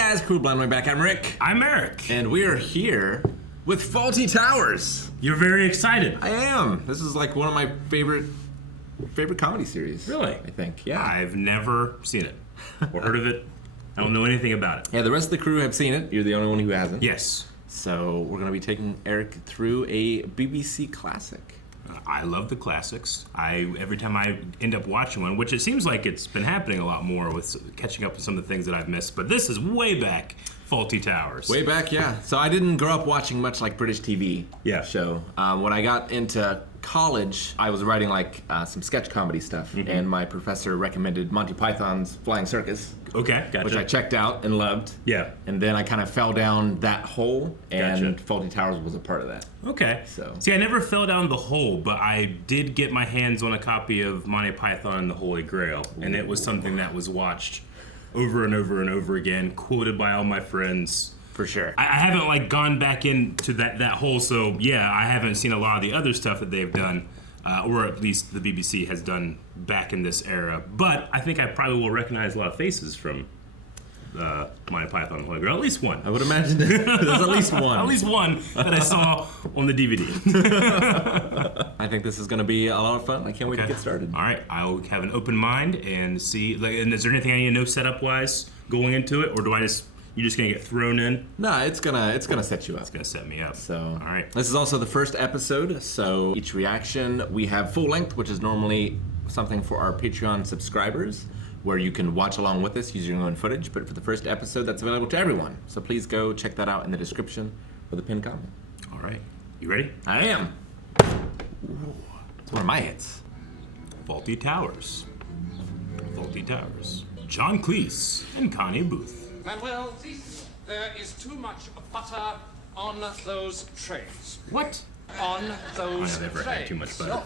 guys, Cool Blind Way Back. I'm Rick. I'm Eric. And we are here with Fawlty Towers. You're very excited. I am. This is like one of my favorite comedy series. Really? I think, yeah. I've never seen it or heard of it. I don't know anything about it. Yeah, the rest of the crew have seen it. You're the only one who hasn't. Yes. So we're going to be taking Eric through a BBC classic. I love the classics. Every time I end up watching one, which it seems like it's been happening a lot more with catching up with some of the things that I've missed, but this is way back, Fawlty Towers. Way back, yeah. So I didn't grow up watching much like British TV show. When I got into college, I was writing like some sketch comedy stuff, and my professor recommended Monty Python's Flying Circus. Okay, gotcha. Which I checked out and loved. Yeah. And then I kind of fell down that hole, and Gotcha. Fawlty Towers was a part of that. Okay. So. See, I never fell down the hole, but I did get my hands on a copy of Monty Python and the Holy Grail, and it was something that was watched over and over and over again, quoted by all my friends. For sure. I haven't like gone back into that hole, so yeah, I haven't seen a lot of the other stuff that they've done, or at least the BBC has done back in this era. But I think I probably will recognize a lot of faces from Monty Python and the Holy Grail. At least one. I would imagine there's at least one. At least one that I saw on the DVD. I think this is going to be a lot of fun. I can't wait to get started. All right, I'll have an open mind and see. And is there anything I need to know setup wise going into it, or you just gonna get thrown in? No, it's gonna set you up. It's gonna set me up. So, all right. This is also the first episode. So each reaction we have full length, which is normally something for our Patreon subscribers, where you can watch along with us using your own footage. But for the first episode, that's available to everyone. So please go check that out in the description or the pinned comment. All right, you ready? I am. Ooh, it's one of my hits. Fawlty Towers. Fawlty Towers. John Cleese and Connie Booth. Manuel, there is too much butter on those trays. What? On those I've never had too much butter.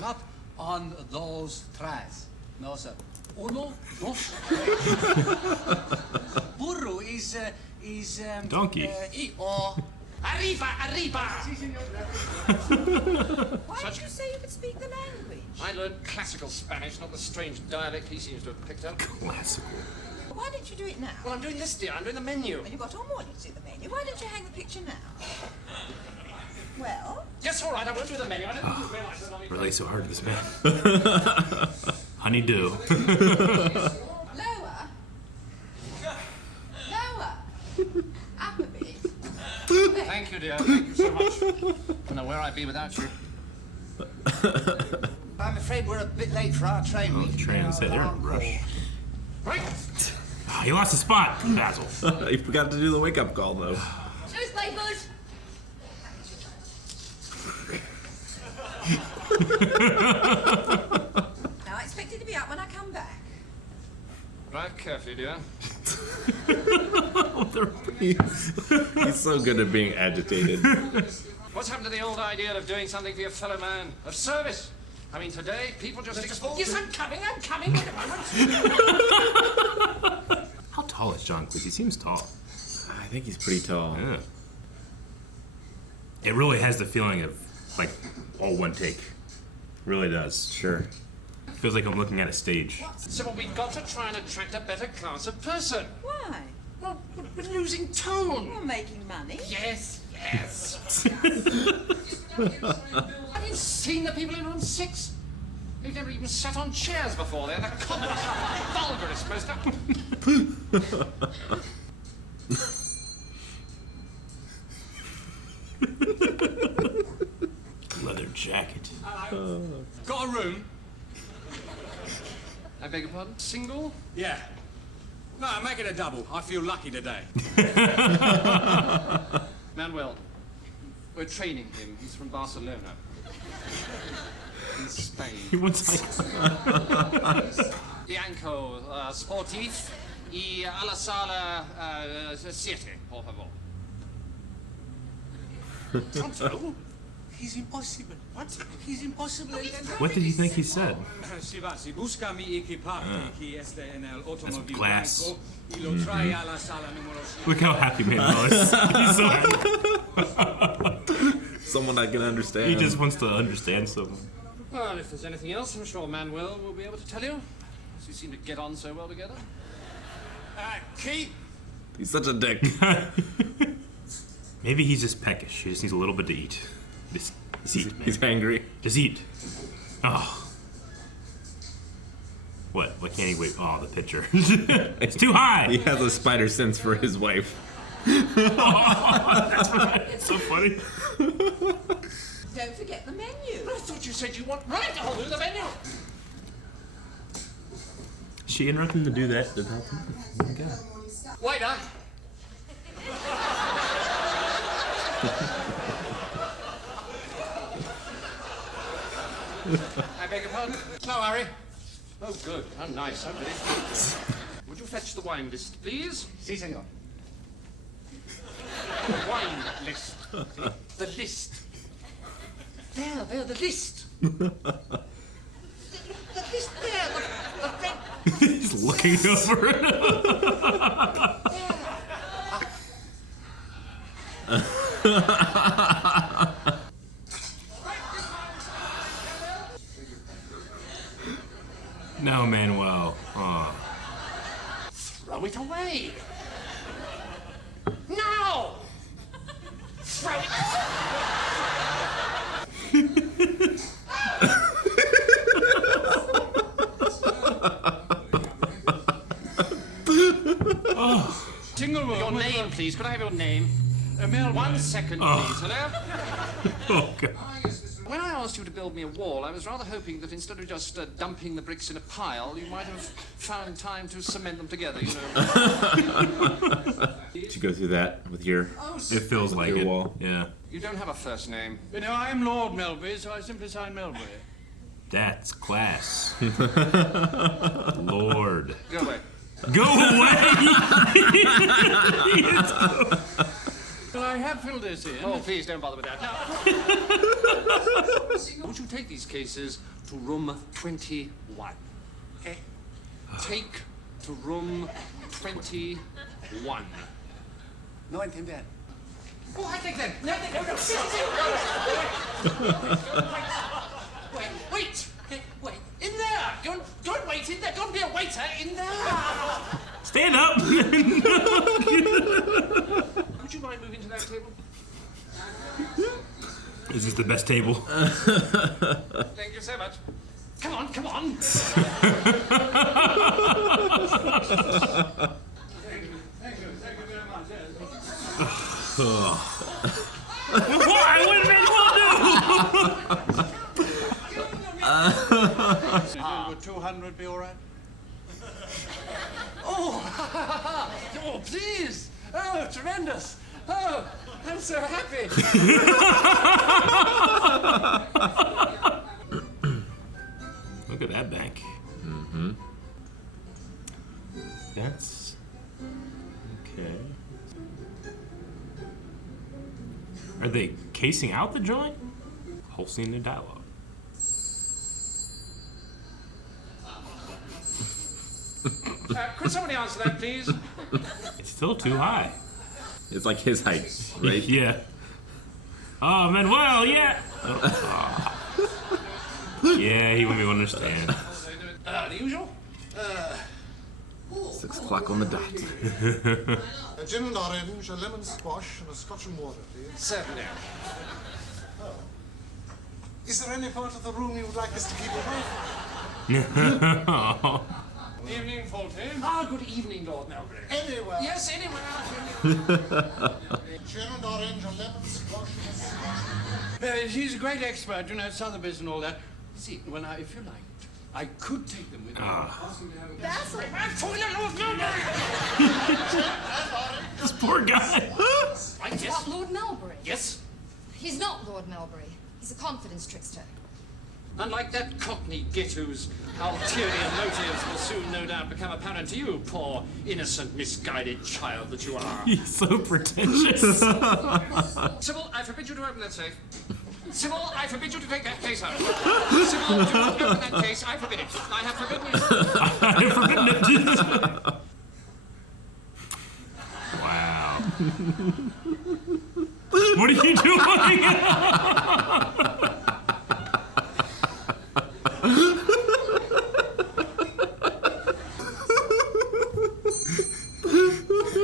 Not on those trays. No, sir. Uno, dos. Burro is Donkey. Arriba, arriba! Why did you say you could speak the language? I learned classical Spanish, not the strange dialect he seems to have picked up. Classical. Why didn't you do it now? Well, I'm doing this, dear. I'm doing the menu. Well, you got all morning to see the menu. Why don't you hang the picture now? Well? Yes, all right. I won't do the menu. I didn't realize that. Relate so hard to this man. Honeydew. Lower. Lower. Up a bit. Thank you, dear. Thank you so much. I don't know where I'd be without you. I'm afraid we're a bit late for our train. Oh, the train said they're in a rush. Right. He lost his spot, Basil. You forgot to do the wake-up call, though. Newspapers. Now, I expect it to be up when I come back. Drive carefully, dear. He's so good at being agitated. What's happened to the old idea of doing something for your fellow man? Of service? I mean, today, people just expect... Yes, I'm coming, wait a moment. How tall is John Cleese? He seems tall. I think he's pretty tall. Yeah. It really has the feeling of, like, all one take. Really does. Sure. Feels like I'm looking at a stage. So we've got to try and attract a better class of person. Why? Well, we're losing tone. You're making money. Yes. Have you seen the people in room 6? They've never even sat on chairs before. They're the commonest, vulgarest, most up. Leather jacket. Got a room? I beg your pardon? Single? Yeah. No, I'm making a double. I feel lucky today. Manuel, we're training him. He's from Barcelona. In Spain. He wants like... Bianco, sportif, y a la sala 7, por favor. Tonto? He's impossible. What? He's impossible. What did he think he said? Si va, si busca mi equipaje que está en el automóvil glass. blanco y lo trae a la sala número 7. Look how happy man was. He's so happy. Someone I can understand. He just wants to understand someone. Well, if there's anything else, I'm sure Manuel will be able to tell you. You seem to get on so well together. Keep. He's such a dick. Maybe he's just peckish. He just needs a little bit to eat. Just eat, man. He's angry. Just eat. Oh. What? Why can't he wait? Oh, the picture. It's too high. He has a spider sense for his wife. That's right. It's so funny. Don't forget the menu. I thought you said you want right to hold the menu. She interrupted him to do that. Waiter. I beg your pardon? No hurry. Oh, good. How nice. How delicious. Would you fetch the wine list, please? Si, senor. The wine list. The list. There, the list. The list there, the red. He's looking over. No, Manuel. Oh. Throw it away. Now! Throw it. Tingleworm. Your name, please. Could I have your name? Melbourne. 1 second, please. Hello? Oh, God. When I asked you to build me a wall, I was rather hoping that instead of just dumping the bricks in a pile, you might have found time to cement them together, you know. Did you go through that with your... It feels like Your it. wall. Yeah. You don't have a first name. You know, I am Lord Melbury, so I simply sign Melbury. That's class. Lord. Go away. Go away! Well, I have filled this in. Oh, please don't bother with that. Now, would you take these cases to room 21? Okay? Take to room 21. No entender. Oh, I take them. No, wait. Okay, wait. In there. Don't wait in there. Don't be a waiter. In there. Stand up! Would you mind moving to that table? Is this the best table? Thank you so much. Come on. Thank you very much. Why? What did Manuel do? Would 200 be all right? Oh, please. Oh, tremendous. Oh, I'm so happy. Look at that bank. Mm-hmm. That's... okay. Are they casing out the joint? Whole scene in dialogue. Could somebody answer that, please? It's still too high. It's like his height, right? Yeah. Oh, Manuel, yeah. Yeah, he wouldn't even understand. The usual? 6 o'clock on the dot. A gin and orange, a lemon squash, and a scotch and water, please. Certainly. Is there any part of the room you would like us to keep away? Evening, Fawlty. Ah, good evening, Lord Melbury. Anywhere. Yes, anywhere. Gin and orange, a lemon squash, and a scotch. He's a great expert, you know, Sotheby's and all that. See, if you like, I could take them with me. That's all. I'm talking to Lord Melbury. This poor guy. Right, yes. What, Lord Melbury? Yes. He's not Lord Melbury. He's a confidence trickster. Unlike that cockney git whose ulterior motives will soon no doubt become apparent to you, poor, innocent, misguided child that you are. He's so pretentious. Sybil, I forbid you to open that safe. Sybil, I forbid you to take that case out. Sybil, do not open that case. I forbid it. I have forbidden it. I have forbidden it. Wow. What are you doing?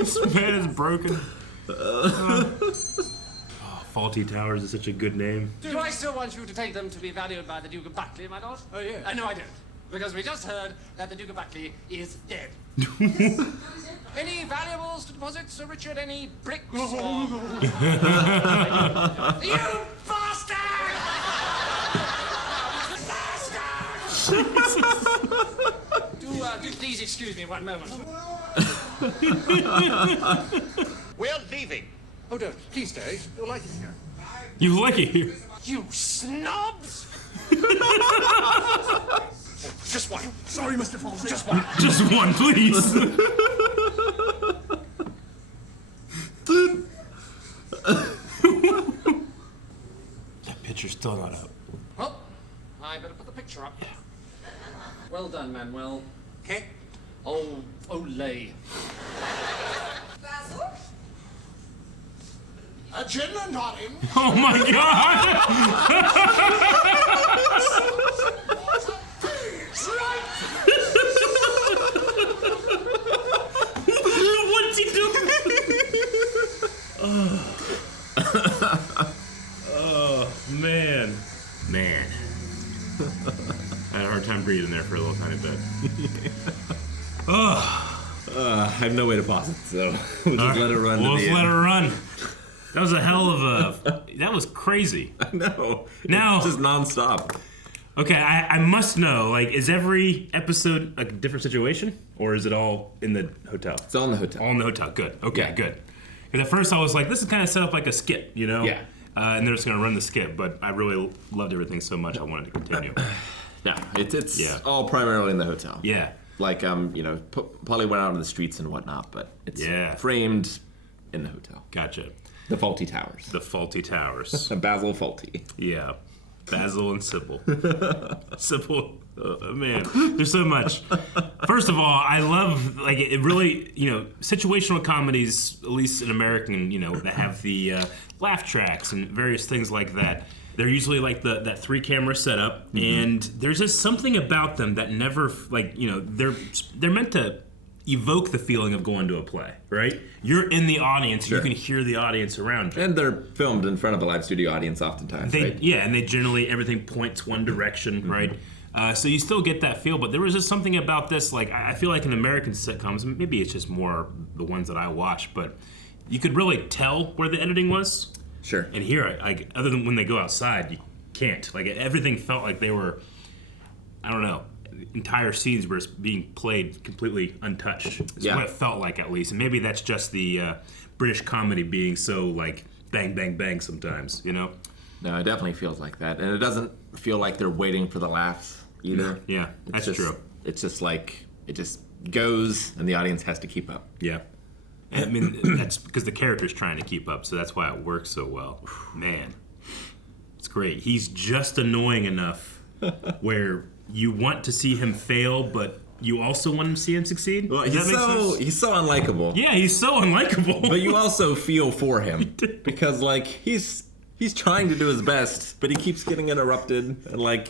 This man is broken. Fawlty Towers is such a good name. Do I still want you to take them to be valued by the Duke of Buckley, my lord? Oh, yeah. No, I don't. Because we just heard that the Duke of Buckley is dead. Any valuables to deposit, Sir Richard? Any bricks or... You bastard! Do please excuse me one moment. We're leaving. Oh, don't. Please stay. You'll like it here. You like it here? You snobs! Just one. Sorry, Mr. Fawlty. Just one. Just one, please. That picture's still not up. Well, I better put the picture up. Well done, Manuel. Okay. Oh, Olay. Basil? A gin and tonic. Oh my god! What's he doing? Oh, man. Man. I had a hard time breathing there for a little tiny bit. I have no way to pause it, so we'll just let it run. We'll to the just let end. it run. That was a hell of a... That was crazy. No. Now... It's just nonstop. Okay, I must know, like, is every episode a different situation? Or is it all in the hotel? It's all in the hotel. All in the hotel, good. Okay, Yeah. good. Because at first I was like, this is kind of set up like a skit, you know? Yeah. And they're just going to run the skit, but I really loved everything so much I wanted to continue. No, it's Yeah. all primarily in the hotel. Yeah. Like, Polly went out on the streets and whatnot, but it's Yeah. framed in the hotel. Gotcha. The Fawlty Towers. The Fawlty Towers. Basil Fawlty. Yeah. Basil and Sybil. Sybil, man, there's so much. First of all, I love, like, it really, situational comedies, at least in American, that have the laugh tracks and various things like that. They're usually like that 3-camera setup, and there's just something about them that never, they're meant to evoke the feeling of going to a play, right? You're in the audience, Sure. you can hear the audience around you. And they're filmed in front of a live studio audience oftentimes, right? Yeah, and they generally, everything points one direction, right? So you still get that feel, but there was just something about this, like, I feel like in American sitcoms, maybe it's just more the ones that I watch, but you could really tell where the editing was. Sure. And here, like, other than when they go outside, you can't. Like, everything felt like they were, I don't know, entire scenes were being played completely untouched. That's Yeah. what it felt like, at least. And maybe that's just the British comedy being so, like, bang, bang, bang sometimes, No, it definitely feels like that. And it doesn't feel like they're waiting for the laughs either. Yeah, that's true. It's just like, it just goes and the audience has to keep up. Yeah. I mean, that's because the character's trying to keep up, so that's why it works so well. Man, it's great. He's just annoying enough where you want to see him fail, but you also want to see him succeed. Well, Does that make sense? he's so unlikable. Yeah, he's so unlikable. But you also feel for him because, like, he's trying to do his best, but he keeps getting interrupted, and, like,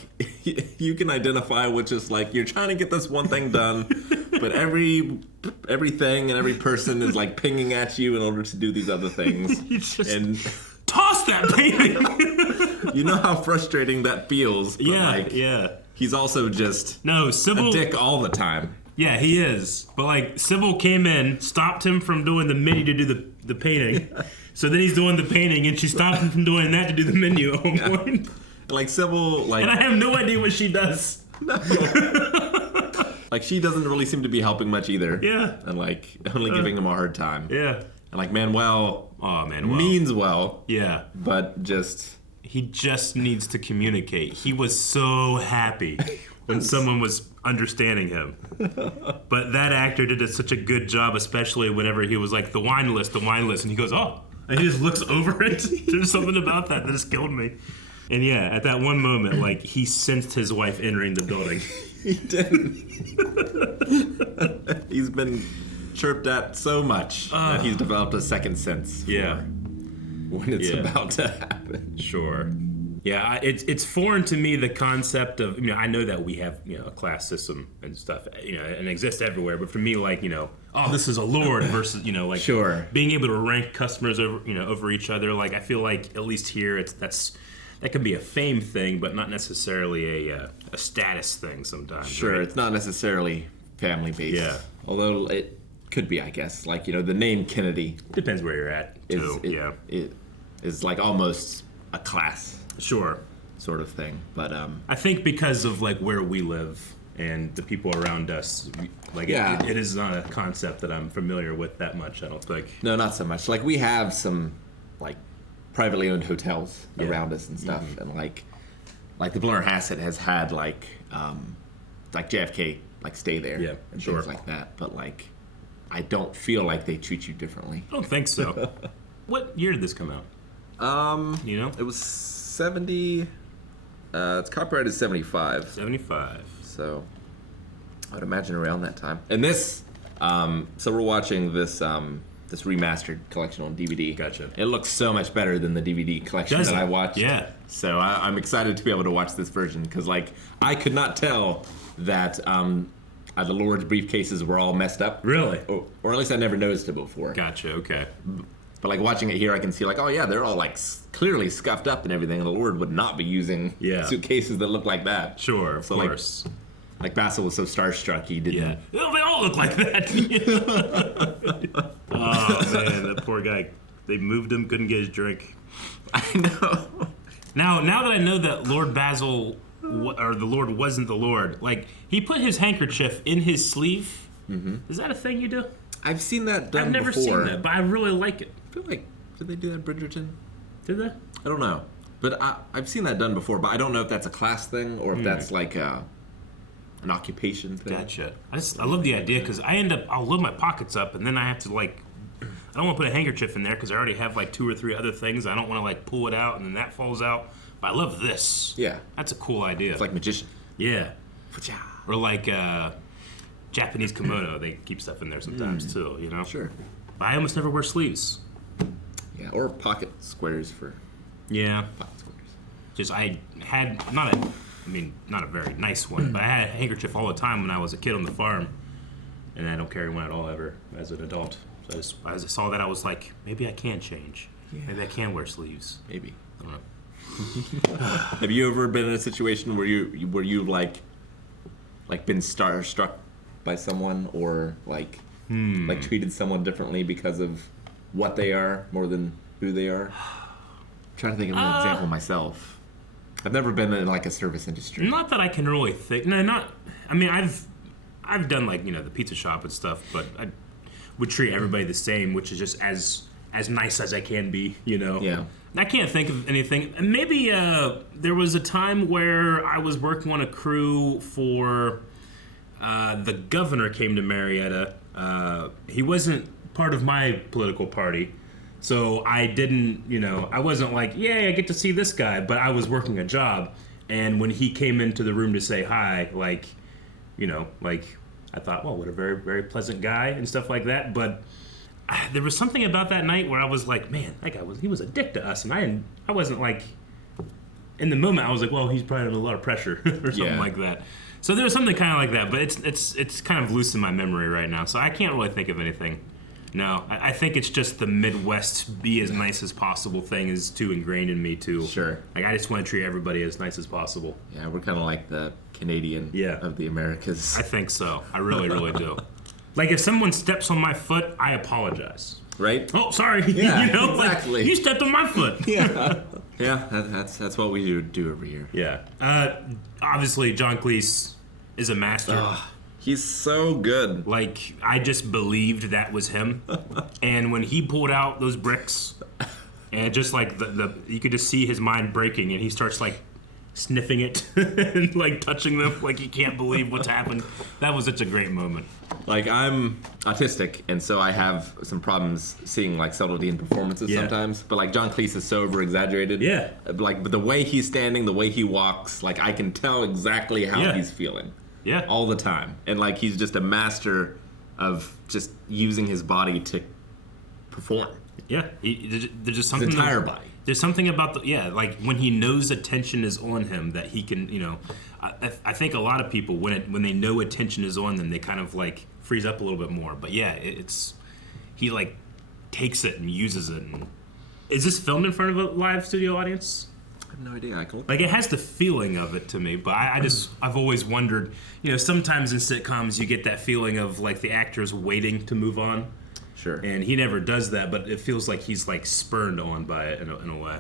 you can identify with just, like, you're trying to get this one thing done, but everything and every person is, like, pinging at you in order to do these other things. You just And toss that painting. you know how frustrating that feels. But, like, yeah. he's also just No, a Sybil. dick all the time. Yeah, he is. But, like, Sybil came in, stopped him from doing the mini to do the painting. So then he's doing the painting, and she stopped him from doing that to do the menu at one point. Like, Sybil, like... And I have no idea what she does. Like, she doesn't really seem to be helping much either. Yeah. And, like, only giving him a hard time. Yeah. And, like, Manuel Oh, man. Well, means well, yeah. but just... He just needs to communicate. He was so happy when someone was understanding him. But that actor did such a good job, especially whenever he was like, the wine list, and he goes, oh. And he just looks over it. There's something about that just killed me. And yeah, at that one moment, like, he sensed his wife entering the building. He didn't. He's been chirped at so much that he's developed a second sense Yeah. when it's Yeah. about to happen. Sure. Yeah, it's foreign to me, the concept of, I know that we have, a class system and stuff, and it exists everywhere, but for me, like, oh, this is a lord versus, like Sure. being able to rank customers over each other. Like I feel like at least here that can be a fame thing, but not necessarily a status thing sometimes. Sure, right? it's not necessarily family based. Yeah. Although it could be, I guess. Like, the name Kennedy Depends where you're at too. it is like almost a class Sure. sort of thing. But I think because of like where we live and the people around us, like Yeah. it is not a concept that I'm familiar with that much. I don't think. no, not so much. Like, we have some like privately owned hotels Yeah. around us and stuff, and like the Blennerhassett has had like JFK like stay there Yeah, and sure. things like that. But like, I don't feel like they treat you differently. I don't think so. What year did this come out? You know, It was 70. It's copyrighted 75. 75. So I would imagine around that time. And this, so we're watching this this remastered collection on DVD. Gotcha. It looks so much better than the DVD collection Does that it? I watched. Yeah. So I'm excited to be able to watch this version because, like, I could not tell that the Lord's briefcases were all messed up. Really? Or at least I never noticed it before. Gotcha. Okay. But like watching it here, I can see like, oh yeah, they're all like clearly scuffed up and everything. And the Lord would not be using Yeah. suitcases that look like that. Sure. Of So, like, course. Like Basil was so starstruck he didn't. Yeah. Oh, they all look like that. Oh man, that poor guy. They moved him, couldn't get his drink. I know. Now that I know that Lord Basil or the Lord wasn't the Lord, like he put his handkerchief in his sleeve. Mm-hmm. Is that a thing you do? I've seen that done I've never before. seen that, but I really like it. I feel like, did they do that in Bridgerton? Did they? I don't know. But I've seen that done before, but I don't know if that's a class thing or if that's like an occupation thing. Gotcha. I love the idea because I'll load my pockets up and then I have to like, I don't want to put a handkerchief in there because I already have like 2 or 3 other things. I don't want to like pull it out and then that falls out. But I love this. Yeah. That's a cool idea. It's like magician. Yeah. Or like Japanese kimono. They keep stuff in there sometimes too, you know? Sure. But I almost never wear sleeves. Yeah, or pocket squares for Yeah. pocket squares. Just I had not a very nice one, but I had a handkerchief all the time when I was a kid on the farm, and I don't carry one at all ever as an adult. So as I saw that, I was like, maybe I can change. Yeah. Maybe I can wear sleeves. Maybe. I don't know. Have you ever been in a situation where you like been starstruck by someone or like treated someone differently because of what they are more than who they are? I'm trying to think of an example myself. I've never been in like a service industry. Not that I can really think. No, not. I mean, I've done like the pizza shop and stuff, but I would treat everybody the same, which is just as nice as I can be. Yeah. I can't think of anything. Maybe there was a time where I was working on a crew for the governor came to Marietta. He wasn't part of my political party. So I didn't, I wasn't like, yay, I get to see this guy, but I was working a job. And when he came into the room to say hi, like, I thought, well, what a very, very pleasant guy and stuff like that. But there was something about that night where I was like, man, that guy he was a dick to us. And I wasn't like, in the moment, I was like, well, he's probably under a lot of pressure or something like that. So there was something kind of like that, but it's kind of loose in my memory right now. So I can't really think of anything. No, I think it's just the Midwest be as nice as possible thing is too ingrained in me too. Sure. Like I just want to treat everybody as nice as possible. Yeah, we're kind of like the Canadian of the Americas. I think so. I really, really do. Like if someone steps on my foot, I apologize. Right? Oh, sorry. Yeah, exactly. Like, you stepped on my foot. Yeah. Yeah, that's what we do every year. Yeah. Obviously, John Cleese is a master. He's so good. Like, I just believed that was him. And when he pulled out those bricks, and just like you could just see his mind breaking, and he starts like sniffing it and like touching them, like he can't believe what's happened. That was such a great moment. Like, I'm autistic, and so I have some problems seeing like subtlety in performances sometimes. But like John Cleese is so over exaggerated. Yeah. But the way he's standing, the way he walks, like I can tell exactly how he's feeling. Yeah. All the time. And like he's just a master of just using his body to perform. Yeah. There's just something. His entire body. There's something about like when he knows attention is on him that he can, I think a lot of people when they know attention is on them, they kind of like frees up a little bit more. But yeah, he like takes it and uses it. And is this filmed in front of a live studio audience? I have no idea. Like, it has the feeling of it to me, but I've always wondered, sometimes in sitcoms you get that feeling of like the actor's waiting to move on. Sure. And he never does that, but it feels like he's like spurned on by it in a way.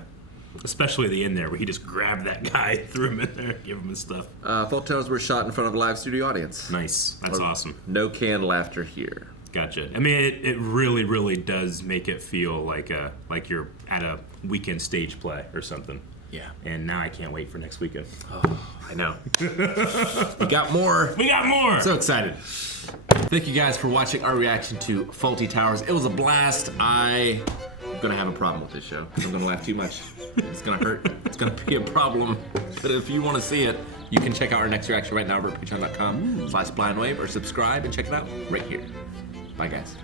Especially the end there where he just grabbed that guy, threw him in there, gave him his stuff. Fawlty Towers were shot in front of a live studio audience. Nice. That's awesome. No canned laughter here. Gotcha. I mean, it really, really does make it feel like you're at a weekend stage play or something. Yeah. And now I can't wait for next weekend. Oh, I know. We got more. We got more. So excited. Thank you guys for watching our reaction to Fawlty Towers. It was a blast. I'm gonna have a problem with this show. I'm gonna laugh too much. It's gonna hurt. It's gonna be a problem. But if you want to see it, you can check out our next reaction right now over at patreon.com/blindwave or subscribe and check it out right here. Bye, guys.